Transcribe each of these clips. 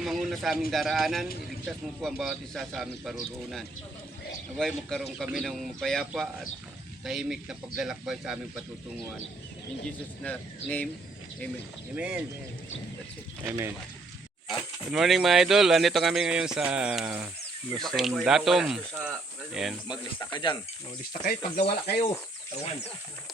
kong manguna sa aming daraanan, iligtas mo po ang bawat isa sa aming paruroonan. Naway magkaroon kami ng mapayapa at tahimik na paglalakbay sa aming patutunguhan. In Jesus' name, Amen. Amen. That's it. Amen. Good morning mga idol. Andito kami ngayon sa Luzon, Datum. Yan. Maglista ka dyan. Lista kayo pag nawala kayo.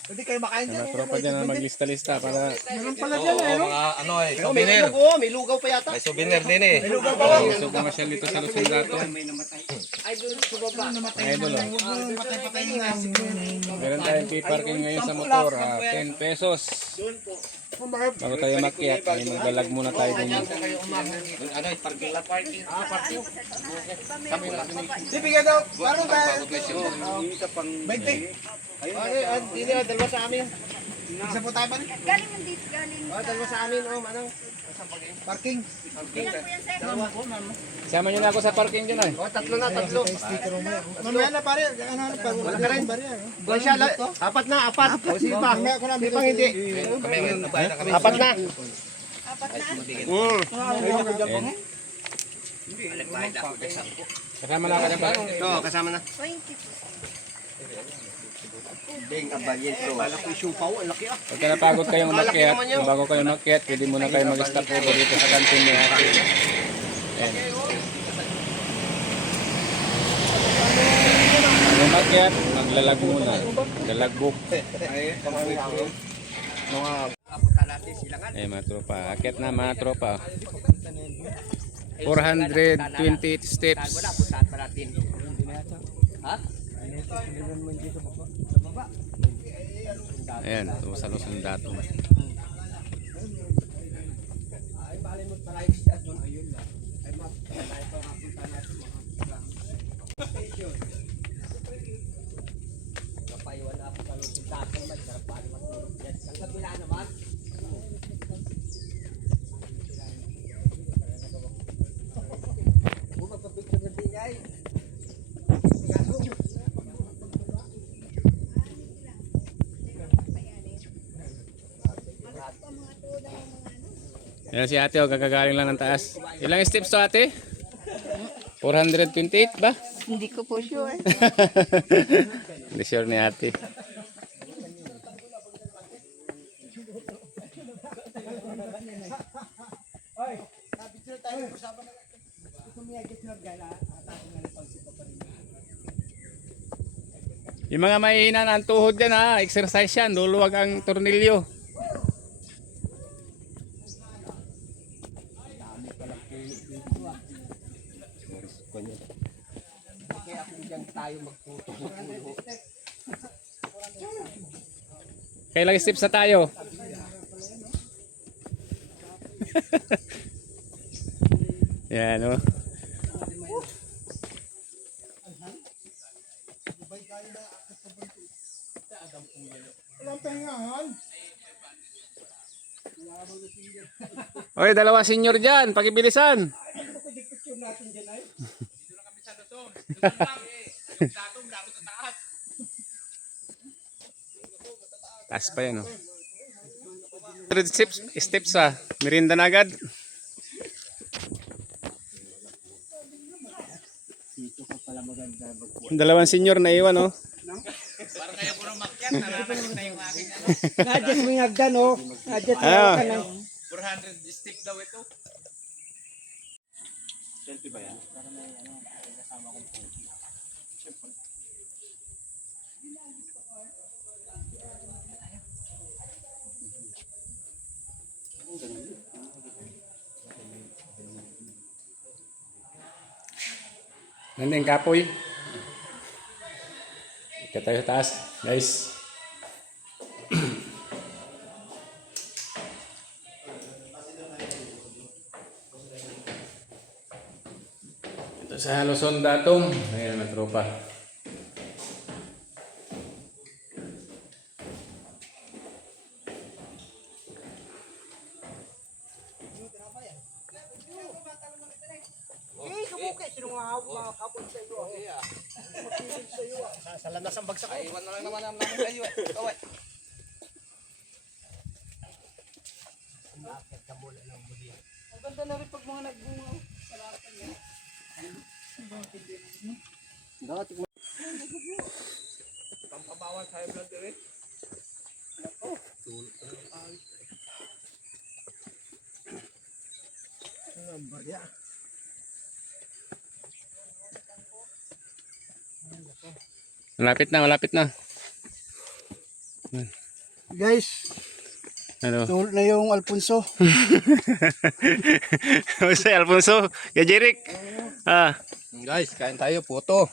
Pwede kayo makain Mga tropa dyan na maglista-lista para Meron pala dyan eh. Mga ano eh, souvenir. May lugaw pa yata. May souvenir din eh. May lugaw pa. gusto pumasyal dito sa Luzon, Datum. May namatay. Mga idol, oh. Patay nga. Meron tayong parking ngayon sa motor. 10 pesos. Bago tayo makyat, may magdalag muna tayo dun. Ano eh, parking lot. Sibigyan daw. Paano ba? Hindi ka pang... 20. Hindi na, dalawa sa amin. Isa po tayo pa rin. Galing yung dito, galing Dalawa sa amin. Manang. Parking. Dalawa. Sama nyo na ako sa parking dyan ay. Tatlo na, tatlo. Mamaya na pare. Wala ka rin. Buwan siya. Apat na, apat. O sige pa. Hindi pang hindi. Kami ngayon, nabayad na kami. Apat na. apat na. Kasama na ka dyan pa. Oo, kasama na. 20. Ding abayin pro. Wala ko yung paw, ang laki ah. Pagka napagod kayong umakyat, bago kayo umakyat, pwede muna kayo mag-stop over dito sa kantin niya. Ayan. Pag umakyat, maglalag muna. Lalagbok. Eh mga tropa, akyat na mga tropa. 428 steps. Ayan, ito sa Luzon, Datum. Ayan si ate, gagagaling lang ng taas. Ilang steps to ate? 428 ba? Hindi ko po sure. Hindi sure ni ate. Yung mga mahihina na ang tuhod dyan ha, exercise yan, luluwag ang tornilyo. Kailang steps na tayo? Yan o. Oy, dalawa senior dyan, pakibilisan. Taas pa yan, oh. 100 steps merinda na agad. Dalawang senior na iwan, oh. Parang kaya ko na makyat, nararamit na yung aking ano. Nadyan mo yung hagdan oh. Nadyan Ah. ka na. 400 step daw ito. Selfie ba yan? Nandang kapoy. Ika tayo sa taas, guys. Ito sa Luzon, Datum. Ayan mga tropa. Sa lanas ang bagsak. Ay, iwan na lang naman namin kayo eh. Kaway. Ang ganda na rin pag mga nagbunga. Malapit na, malapit na. Guys, Ano? tulad na yung Alfonso. Jose Alfonso, kay Jeric. Ah, Guys, kain tayo, puto.